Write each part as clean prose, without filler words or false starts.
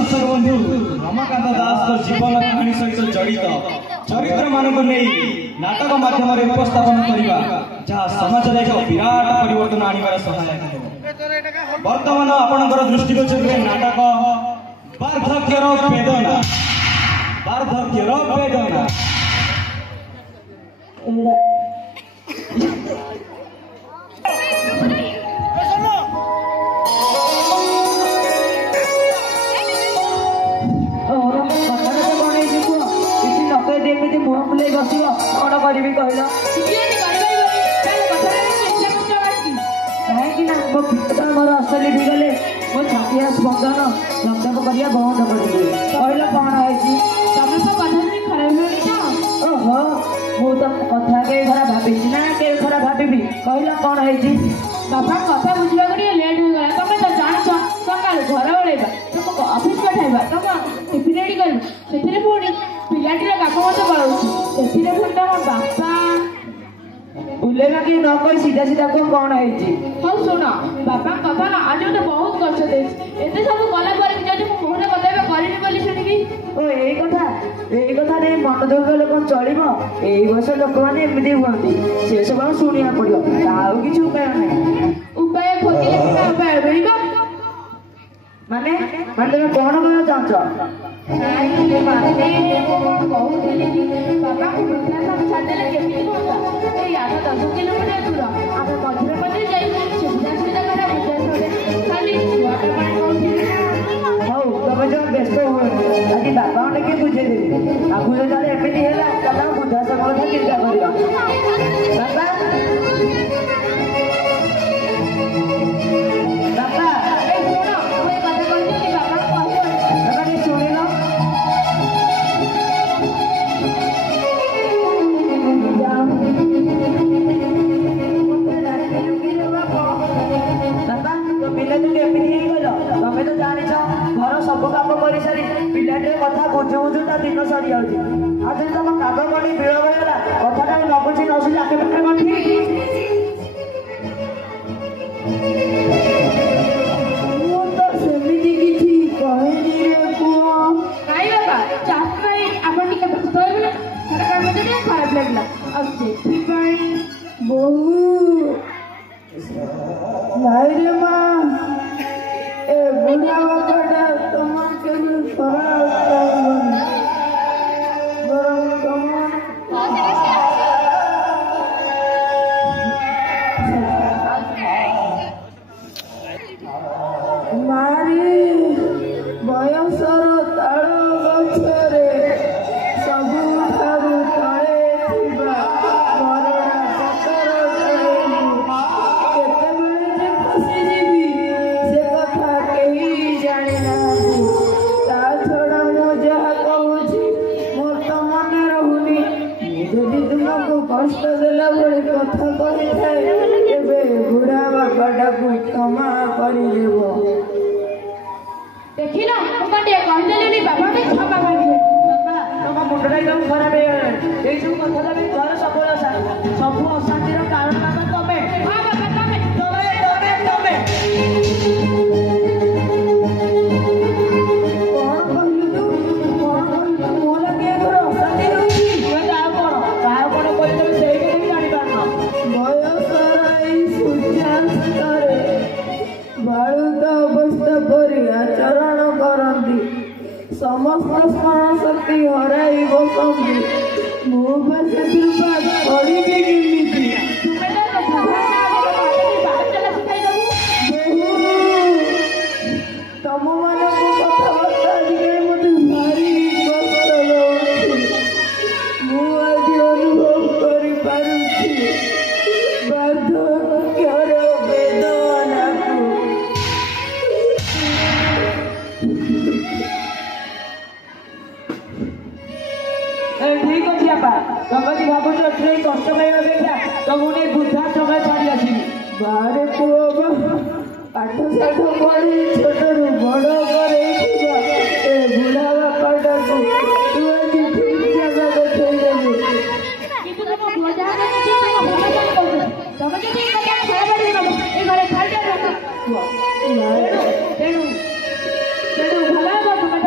दर्शक बंधु रमाकांत दास जीवन कहानी सहित जड़ित चरित्र मानक नहीं नाटक माध्यम उपस्थापन करने जहाँ समाज में एक विराट परिवर्तन आने सहायक हो। वर्तमान आपणकर दृष्टिगोचर नाटक वार्धक्यर वेदना मुह फुल बस कौन करी कहल कहीं मो पिता मोर असली भी गले मो छाती स्पंदन लंडप करिया बंद कर कहल कौन है तुम तो कथा खराब ओहो मु तो कथा के खराब भाभी ना के खराब भाभी कहल कौन है बापा कथा बुझा लेट हो गला तुम तो जान सका घर ओल्बा तुम ऑफिस पठाइबा तुम टिफिन रेडी कर से पुणी पिलाटीर काक मत पड़ाऊँ से बापा बुलेगा कि न कही सीधा सीधा कौन है हाँ शुण बापा कथा ना आज गोटे बहुत कष्ट दे सब कला जब मुहर कथा करनी बोली शुणी ओ यही कथा नहीं मन दुख गले कौन चलो यही बस लोक मैंने एमती हमें से सब शुणा पड़ो आउ कि उपाय नहीं उपाय खोजिले उपाय मिल माने माने तुम कौन कहना चाहछ बाबा को वृद्धाश्रम छाड़देले केमी होता ए 10 किलोमीटर दूर आम मझे मझे जाई सुविधा सुविधा करा वृद्धाश्रम खाली छुआटा पानी हौ तुम जो व्यस्त हो आज बाबा ने के बुझे देबे आगु जले एमिति हैला तला वृद्धाश्रम कथा चिंता करियो बाबा सब कम कर सारी पिलाटे कथा बुझु बुझु ता दिन सरी जाऊँ आज तुम काग कड़ी विलम्ब होगा कथा न बुझी न सुझी आगे पाखे कौन ठीक सेमती किसी कहनी रे पुओ काई बाबा चाकरी आपण टिके व्यस्त होइले सरकार मते टिके खराब लागला अब सेठी पाई बहु नाई रे मां ए बुढ़ा बापाटा তোমাকে মারি বয়সর তাল গছরে ସବୁଠାରୁ ତଳେ ଥିବା ମରଣା ପତର ତଳେ କେତେବେଳେ ଯେ ଫସିଯିବି ସେ କଥା କେହି ଜାଣିନାହାନ୍ତି ତା ଛଡ଼ା ମୁଁ ଯାହା କହୁଛି ମୋର ତ ମନେ ରହୁନି ମୁଁ ଯଦି ତୁମକୁ କଷ୍ଟ ଦେଲା ଭଳି କଥା କହିଥାଏ ତେବେ ବୁଢ଼ା ବାପାଟାକୁ କ୍ଷମା କରିଦେବ ଦେଖିଲ ମୁଁ ଟିକେ କହିଦେଲିନି ବାପାকে କ୍ଷମା କରିଦେବ ବାପା ତମ ମୁଣ୍ଡଟା एकदम ଖରାପ ହେଇଗଲାଣି ଏଇ ସବୁ କଥା ତମେ ଘର ସବୁ ଅଶାନ୍ତିର କାରଣ ବାପା ତମେ ହଁ ବାପା ତମେ आचरण करती समस्त स्मरण शक्ति हराई बसती पड़ी तुम मान कथबार्ता मत भारी कष्ट मुझे अनुभव कर वार्धक्यर वेदना ठीक अच्छे बापा तुम भावुच कष्ट पाइबा अपेक्षा तुमको बुद्धा समय छाड़ी आसबि बारे पुओ पाठ साठ पढ़ी छोटू बड़ कर बुढ़ा बापाटा को तू आज ठीक जगह देखदेबू तेणु भल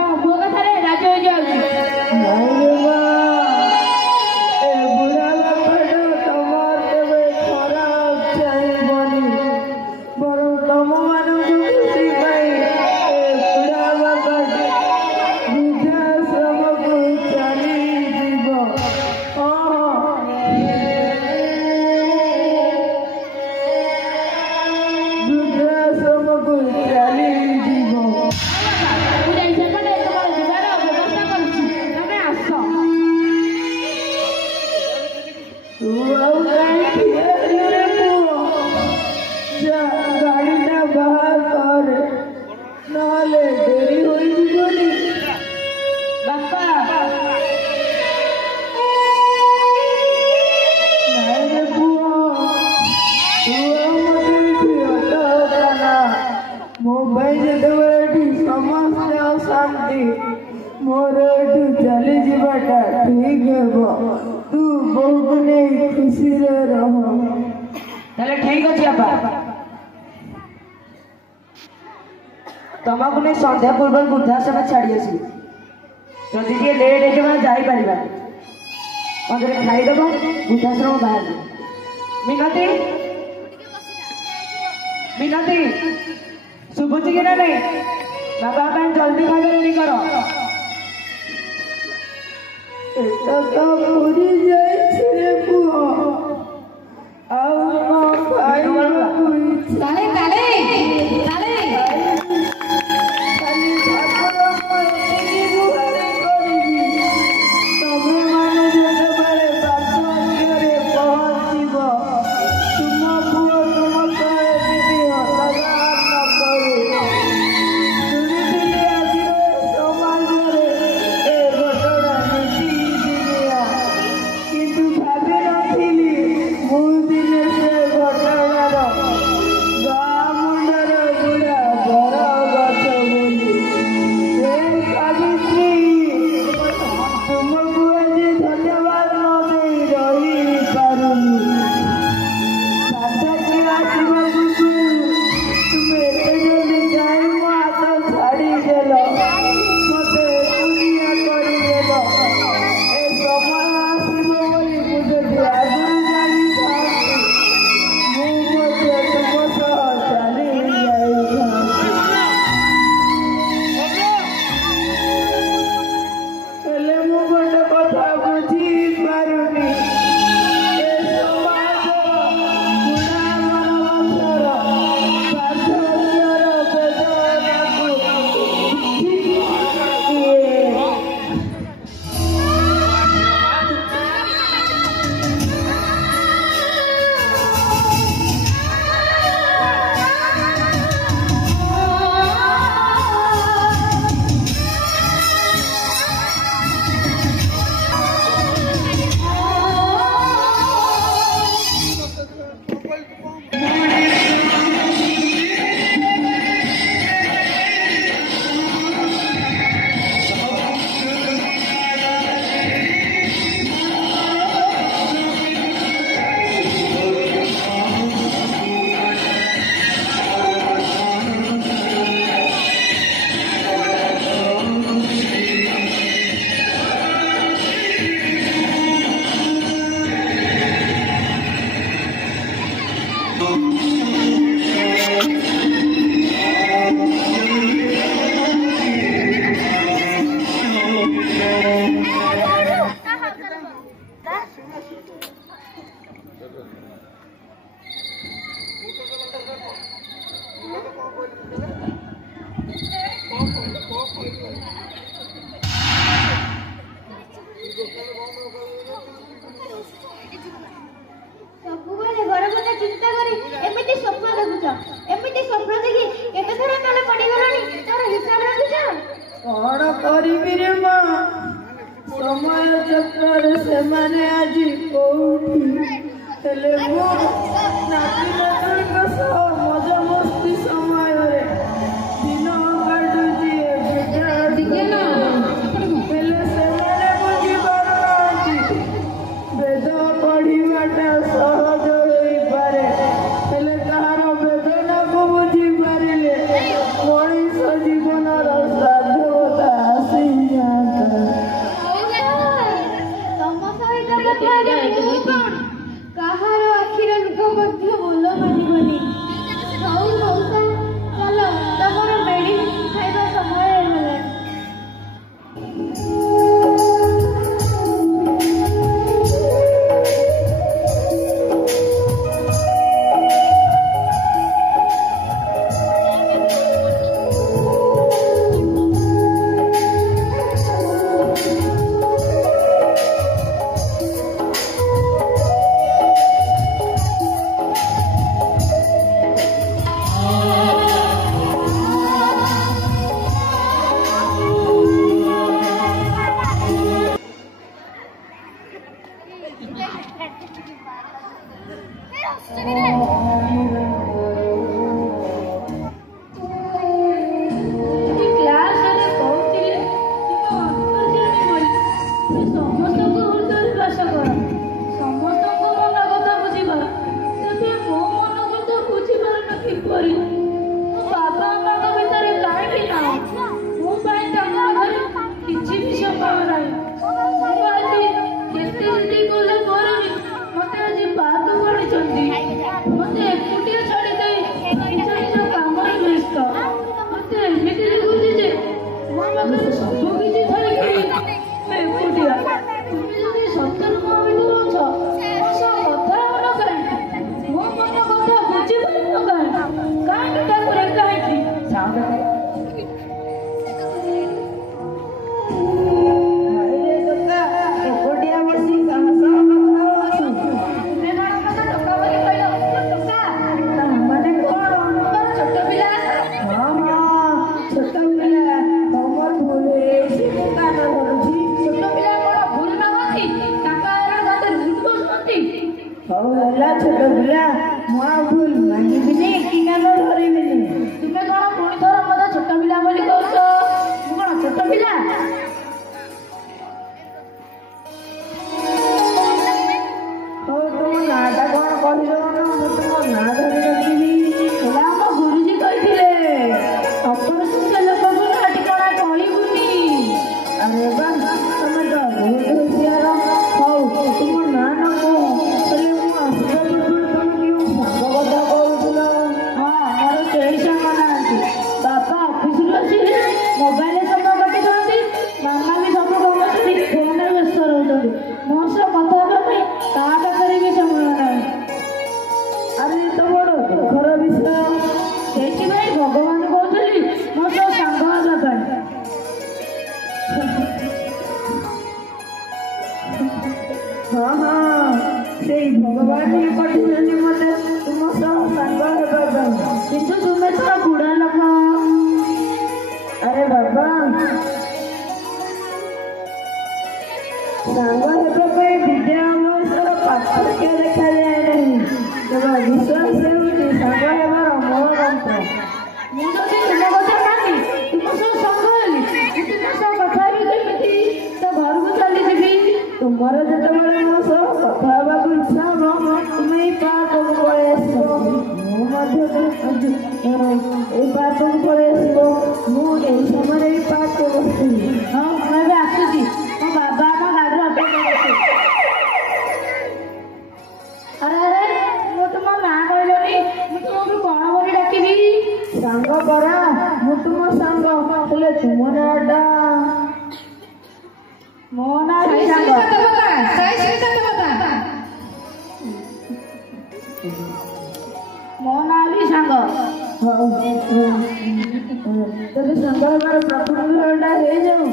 शांति मोर एठू चली जीवाटा ठीक हेबो तू बहु नहीं खुशी रे रह ताले ठीक अछि आपा तमाकु ने संध्या पूर्व वृद्धाश्रम छाड़ी आसी जदि टे लेट हो जाई परिबा अंदर खाई देबो वृद्धाश्रम बाहर मिनती मिनती सुबुची कि ना नहीं बाबा बैंक जल्दी खाई रेडी करो एटा तो पूरी जाई छे पुआ आउ न खाई ताले ताले ताले खाली ठाकुर मने गुहारे करिबी तबे माने जेते बारे बात करे पहुंचीबो तुम पुआ तुम कहे दीदी लगा न करू सुनी दिले आजी समाज रे ए घटना नीति दिया किंतु भाबी नथिली मु दिने से घटनार गाँ मुंडर बुढ़ा बड़ गछ बोली ए सावित्री तुमको आज धन्यवाद न दे रही पारुनी साधा के आशीर्वाद तुम एते जल्दी काहे मो हाथ छाड़ी देल मते दुनिया करी देल ए समय आसीबो बोली मुझे आगुरी जानी थाती मु मते तुम सह चली हेले मु गोटे कथा बुझी पारुनी ए समाजर बुढ़ा मानवतर साधुर बेदनाକୁ ସବୁବେଳେ ଘର କଥା ଚିନ୍ତା କରି ଏମିତି ସ୍ୱପ୍ନ ଦେଖୁଛ ଏମିତି ସ୍ୱପ୍ନ ଦେଖି କେତେ ଥର ତଳେ ପଡ଼ିଗଲଣି ତାର ହିସାବ ରଖିଛ କଣ କରିବି ରେ ମା ସମୟ ଚକ୍ରରେ ସେମାନେ ଆଜି କୋଉଠି ହେଲେ ମୁଁ ନାତି ନାତୁଣୀଙ୍କ ସହ ମଜାମସ୍ତି ସମୟରେ ଦିନ କାଟୁଛି ହେଲେ ସେମାନେ ବୁଝିପାରୁନାହାନ୍ତି ବେଦ ପଢ଼ିବାଟା ସହଜ ହୋଇପାରେ ହେଲେ କାହାର ବେଦନାକୁ ବୁଝିପାରିଲେ ମଣିଷ ଜୀବନର ସାଧୁତା ଆସିଯାନ୍ତା ତମ ସହିତ କଥା ହେଲେ ମୁଁ କଣ କାହାର ଆଖିର ଲୁହ ମଧ୍ୟ ଭଲ ମାନିବନି ଭଗବାନ ହିଁ ପଠେଇଛନ୍ତି ମତେ ତୁମ ସହ ସାଙ୍ଗ ହେବା ପାଇଁ। କିନ୍ତୁ ତୁମେ ତ ବୁଢା ଲୋକ। ଆରେ ବାବା, ସାଙ୍ଗ ହେବା ପାଇଁ ବିଦ୍ୟା ବୟସର ପାର୍ଥକ୍ୟ ଦେଖାଯାଏ ନାହିଁ। କେବଳ ବିଶ୍ୱାସ ହେଉଛି ସାଙ୍ଗ ହେବାର ମୂଳ ମନ୍ତ୍ର। ମୁଁ ଯଦି ତୁମ କଥା ମାନି ତୁମ ସହ ସାଙ୍ଗ ହେଲି, ତୁମ ସହ କଥା ହେବି କେମିତି? ତ ଘରକୁ ଚାଲିଯିବି। ତୁମର ଯେତେବେଳେ ମୋ ସହ କଥା ହେବାକୁ ଇଚ୍ଛା ହବ ତୁମେ ଏଇ ପାର୍କକୁ ପଳେଇ ଆସିବ। ମୁଁ ମଧ୍ୟ ଏଇ ପାର୍କକୁ ପଳେଇ ଆସିବ। ମୁଁ ଏଇ ସମୟରେ ଏଇ ପାର୍କକୁ ବସିବି। ହଁ, ମୁଁ ଏବେ ଆସୁଛି। ମୋ ବାବା ଆମ ଗାଡ଼ିରେ ଅପେକ୍ଷା କରୁଛି। ଆରେ ଆରେ, ମୁଁ ତୁମ ନାଁ କହିଲନି। ମୁଁ ତୁମକୁ କ'ଣ କରି ଡାକିବି? ସାଙ୍ଗ ପରା, ମୁଁ ତୁମ ସାଙ୍ଗ। ହେଲେ ତୁମ ନାଁଟା? ମୋ ନାଁ ସାଙ୍ଗ। ମୋ ନାଁ ବି ସାଙ୍ଗ। ତେବେ ସାଙ୍ଗ ହେବାର ପ୍ରଥମ ବିଷୟଟା ହେଇଯାଉ।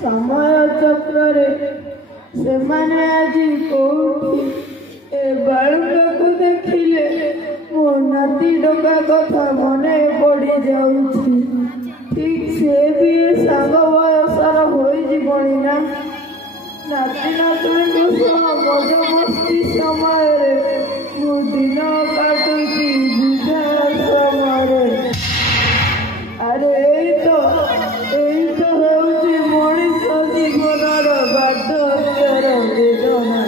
ସମୟ ଚକ୍ରରେ ସେମାନେ ଆଜି କୋଉଠି? ଏ ବାଳକକୁ ଦେଖିଲେ ମୋ ନାତି ଡକା କଥା ମନେ ପଡ଼ି ଯାଉଛି। ଠିକ୍ ସେ ବି ସାଙ୍ଗ ବୟସର ହୋଇଯିବଣି ନା। ନାତି ନାତୁଣୀଙ୍କ ସହ ମଜାମସ୍ତି ସମୟରେ ମୁଁ ଦିନ କାଟୁଛି ବୃଦ୍ଧାଶ୍ରମରେ। ଆରେ ଏଇ ତ ହେଉଛି ମଣିଷ ଜୀବନର ବାର୍ଦ୍ଧକ୍ୟର ବେଦନା।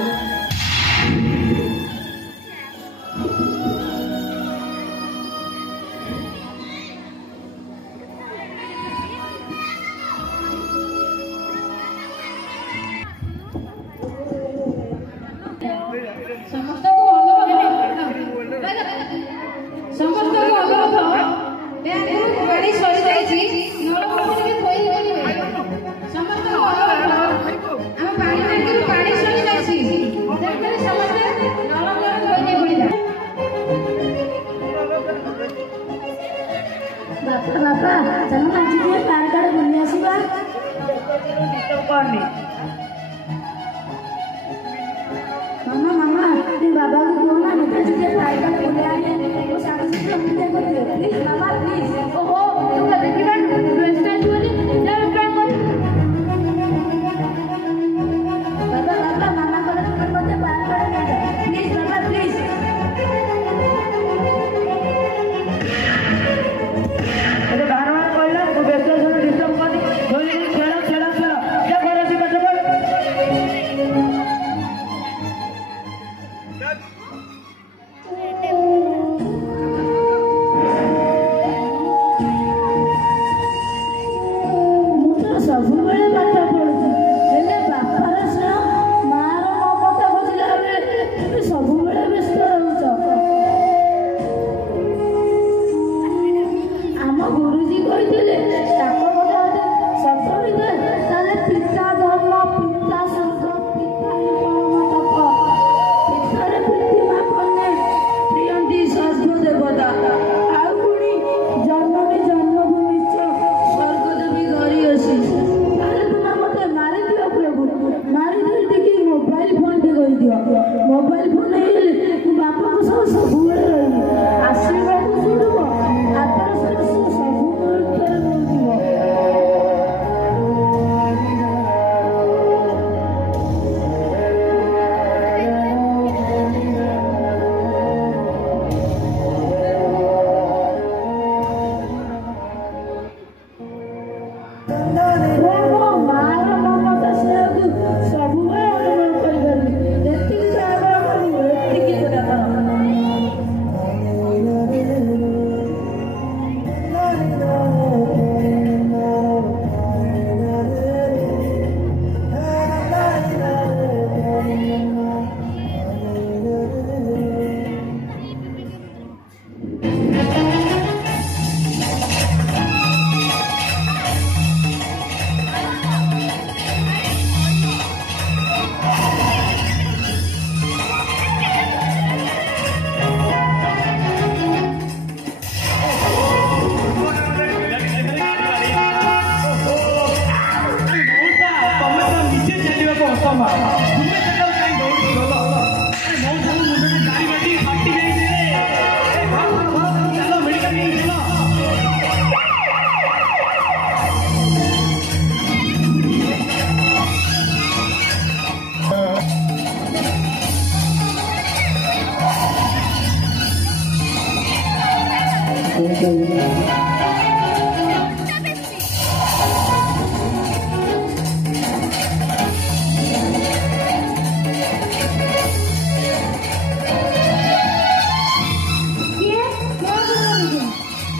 मामा बाबा को कहो ना नेताजी के फाइल बुले आने वो साथ साथ हम देखो प्लीज मामा प्लीज। ओहो तू का देखिबा रेस्टा जुली जा ट्राई कर। बाबा मामा को तुम मते बात कर प्लीज बाबा प्लीज। अरे बार-बार कहला तू बेटा जन डिस्टर्ब कर दी खेल खेल खेल जा घर से बैठ बोल। ସବୁବେଳେ ପାଠ ପଢୁଛି ହେଲେ ବାପାର ସ୍ନେହ ମାର ମୋ କଥା ବୁଝିଲା ବେଳେ ତୁମେ ସବୁବେଳେ ବ୍ୟସ୍ତ ରହୁଛ। ଆମ ଗୁରୁଜୀ କହିଥିଲେ ତାଙ୍କ କଥା ଯଦି ସତ ହୋଇଥାଏ ତାହେଲେ ପିତା ଧର୍ମ ପିତା ସଂଘ ପିତା ପରମ ତପ ପିତାରେ ପୃଥିବୀ କନ୍ୟା ପ୍ରିୟନ୍ତି ସର୍ବ ଦେବତା ଆଉ ପୁଣି ଜନ୍ମବି ଜନ୍ମଭୂମି ସ୍ୱର୍ଗଦେବୀ ଗରି ଅଛି। मोबाइल फोन टे कही दियो मोबाइल फोन नहीं तू बापा को सब सबुले रही आशीर्वाद सुनबो आदर सब सब मुहूर्त रे बोलदियो।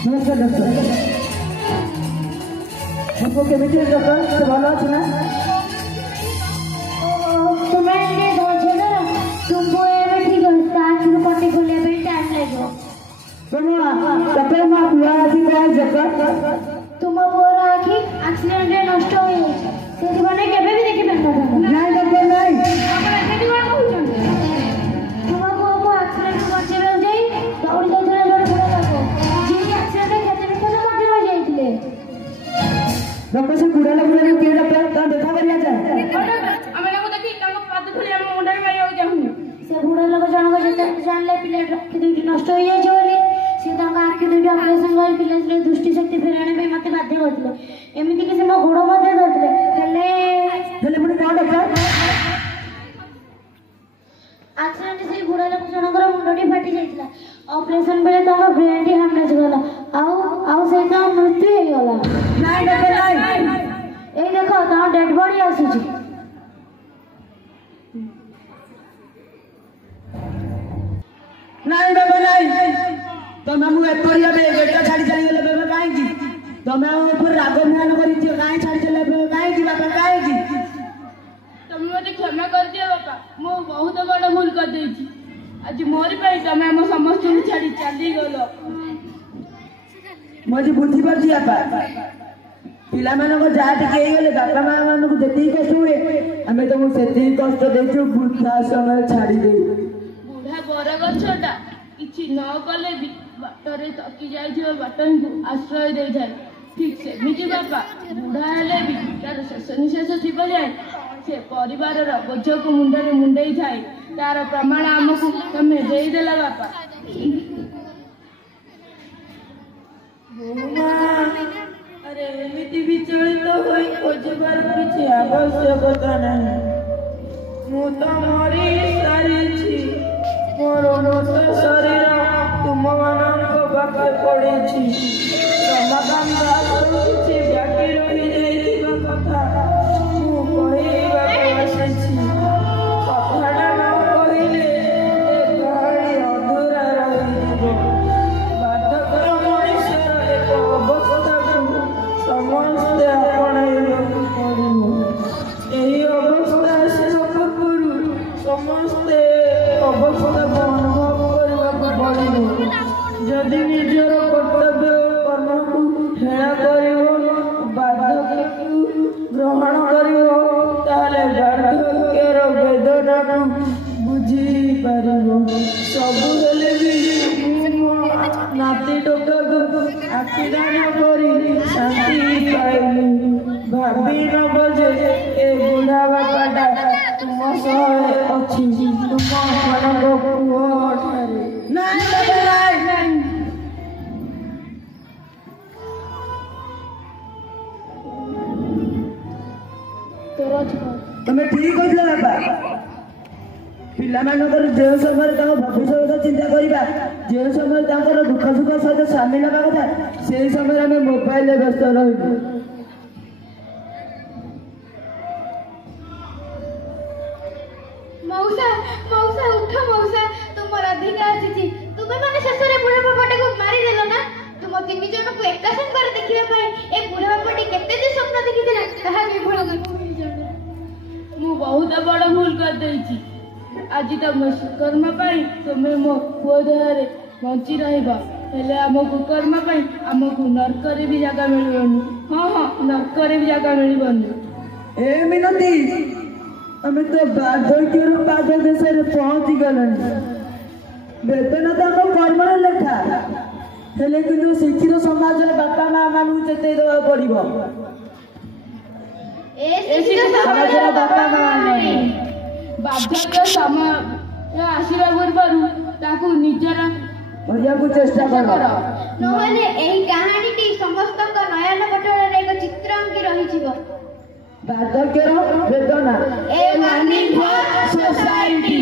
नमस्कार डॉक्टर हमको केमिस्ट्री डॉक्टर से भालो আছে না तुम्हें ये समझे ना तुमको ये ठीक है स्टार्ट शुरू करने के लिए भी टाइम लगेगा सुनो तपे मा बुआ आसी काय जकर तुम बोरा आखि एक्सीडेंट रे नष्ट हो गई से माने केबे भी देखि पाता নাই डॉक्टर নাই आपण केति बार कहउछन तुमको को एक्सीडेंट बचेबे जाई दौड़ी जाइले जण पुरा लागो जी एक्सीडेंट खेते खेते मर हो जाइले डॉक्टर से बुढ़ा लगने के डॉक्टर ता देखा करिया जाए ଆମେ ତାକୁ ଦେଖି ତାଙ୍କ ପାଦ ଧରି ଆମ ମୁଣ୍ଡରେ ମାରିବାକୁ ଚାହୁଁ ସେ ବୁଢା ଲୋକ ଜଣକ ଯେତେ ଜାଣିଲେ ପିଲା ଆଖି ଦୁଇଟି ନଷ୍ଟ ହୋଇଯାଇଛି ବୋଲି ସେ ତାଙ୍କ ଆଖି ଦୁଇଟି ଅପରେସନ କରି ପିଲାର ଦୃଷ୍ଟି ଶକ୍ତି ଫେରାଇ ଆଣିବା ପାଇଁ ମୋତେ ବାଧ୍ୟ କରିଥିଲେ ଏମିତିକି ସେ ମୋ ଗୋଡ଼ ମଧ୍ୟ ଧରିଥିଲେ ହେଲେ पुणी कौन डॉक्टर ଆକ୍ସିଡେଣ୍ଟ ସେଇ ବୁଢା ଲୋକ ଜଣଙ୍କର ମୁଣ୍ଡଟି ଫାଟି ଯାଇଥିଲା ଅପରେସନ ବେଳେ ତାଙ୍କ ବ୍ରେନଟି ହ୍ୟାମରେଜ ଗଲା ଆଉ ସେଇଟା ମୃତ୍ୟୁ ହେଇଗଲା नहीं डॉक्टर नहीं ଏଇ ଦେଖ ତାଙ୍କ ଡେଡ୍ ବଡି ଆସୁଛି नहीं डॉक्टर नहीं तो मैं मुझे एतरिया बे बेटा छाड़ी चली गेले बेबे काहे की तो मैं ऊपर राग मान करी छी काहे छाड़ी चले बेबे काहे की बापा काहे की তুমি মতে ক্ষমা করদিও বাপা মু বহুত বড় ভুল করদেছি আজ মোর পাই তুমি আম সমস্ত ছাড়ি চালি গলো मुझे बुद्धि पर दिया पा पिला मानो को जा टिके गले बापा मां मानो को जति कष्ट हुए हमें तो मु सेति कष्ट देछु बुद्धा समय छाड़ी दे বুড়া বড় গছটা কিছু ন কলে বি বাটরে তকি যাইथिବ বাটনକୁ আশ্রয় ଦେଇଥାଏ ঠিক ସେମିତି ବାପା ବୁଢା ହେଲେ ବି ତାର ଶେଷ ନିଶ୍ୱାସ ଥିବ ଯାଏ ସେ ପରିବାରର ବୋଝକୁ ମୁଣ୍ଡରେ ମୁଣ୍ଡେଇ ଥାଏ ତାର ପ୍ରମାଣ ଆମକୁ ତମେ ଦେଇଦେଲା ବାପା अरे एमिति विचलित होई खोजबार किछि आवश्यकता नहीं मु तो मरी सारिछि मोर मत शरीर तुम मानक पाखे पड़िछि रमाकांत किछि बाकी रहि जाइथिबा कथा मु कहिबाके आसिछि कथाटा न कहिले ए कहानी अधूरा रहिଯିବ बाधकर मनुष्यर एक अवस्थाକୁ ସମସ୍ତେ ଆପଣେଇବାକୁ ପଡ଼ିବ ଏହି ଅବସ୍ଥା ଆସିବା ପୂର୍ବରୁ ସମସ୍ତେ ଅବସ୍ଥାକୁ ଅନୁଭବ କରିବାକୁ ପଡ଼ିବ ଯଦି ନିଜର କର୍ତ୍ତବ୍ୟ କର୍ମକୁ ହେଳା କରିବ ବାର୍ଦ୍ଧକ୍ୟକୁ ଗ୍ରହଣ କରିବ ତାହେଲେ ବାର୍ଦ୍ଧକ୍ୟର ବେଦନାକୁ ବୁଝିପାରିବ ସବୁ ହେଲେ ବି ମୁଁ ମୋ ନାତି ଟୋକାକୁ ଆଖିଦାନ କରି ଶାନ୍ତି ପାଇଲି ଭାବି ନବ ଯେ ଏ ବୁଢ଼ା ବାପାଟା ତୁମ ସହ ଅଛି ତୁମ ମାନଙ୍କ ପୁଅ ଠାରେ नहीं डॉक्टर नहीं ତୋର ଅଛି ତମେ ଠିକ କହିଲ ବାପା ପିଲାମାନଙ୍କର ଯେଉଁ ସମୟରେ ତାଙ୍କ ଭବିଷ୍ୟତ କଥା ଚିନ୍ତା କରିବା ଯେଉଁ ସମୟରେ ତାଙ୍କର ଦୁଃଖ ସୁଖ ସହିତ ସାମିଲ ହେବା କଥା ସେହି ସମୟରେ ଆମେ ମୋବାଇଲରେ ବ୍ୟସ୍ତ ରହିବୁ ମଉସା ମଉସା ଉଠ ମଉସା ତୁମର ଅଧିକା ଆସିଛି ତୁମେ ମାନେ ଶେଷରେ ବୁଢା ବାପାଟାକୁ ମାରିଦେଲ ନା ତୁମ ତିନି ଜଣଙ୍କୁ ଏକା ସାଙ୍ଗରେ ଦେଖିବା ପାଇଁ ଏ ବୁଢା ବାପାଟି କେତେ ଯେ ସ୍ୱପ୍ନ ଦେଖିଥିଲା ତାହା କେବଳ ମୁଁ ହିଁ ଜାଣେ ମୁଁ ବହୁତ ବଡ଼ ଭୁଲ କରିଦେଇଛି ଆଜି ତମ ସୁକର୍ମ ପାଇଁ ତୁମେ ମୋ ପୁଅ ଦେହରେ ବଞ୍ଚି ରହିବ ହେଲେ ଆମ କୁକର୍ମ ପାଇଁ ଆମକୁ ନର୍କରେ ବି ଜାଗା ମିଳିବନି ହଁ ନର୍କରେ ବି ଜାଗା ମିଳିବନି ଏ ମିନତି ଆମେ ତ ବାର୍ଦ୍ଧକ୍ୟର ପାଦ ଦେଶରେ ପହଞ୍ଚି ଗଲେଣି ବେତନ ତ ଆମ କର୍ମର ଲେଖା ହେଲେ କିନ୍ତୁ ଶିକ୍ଷିତ ସମାଜରେ ବାପା ମା ମାନଙ୍କୁ ଚେତେଇ ଦେବାକୁ ପଡିବ ଏ ସମାଜର ବାପା ମା ମାନେ ବାର୍ଦ୍ଧକ୍ୟ ସମୟ ଆସିବା ପୂର୍ବରୁ ତାକୁ ନିଜର କରିବାକୁ ଚେଷ୍ଟା କର ନହେଲେ ଏହି କାହାଣୀଟି ସମସ୍ତଙ୍କ ନୟନ ପଟଳରେ ଏକ ଚିତ୍ର ଅଙ୍କି ରହିଯିବ ବାର୍ଦ୍ଧକ୍ୟର ବେଦନା ଏ ୱାର୍ନିଂ ଫର ସୋସାଇଟି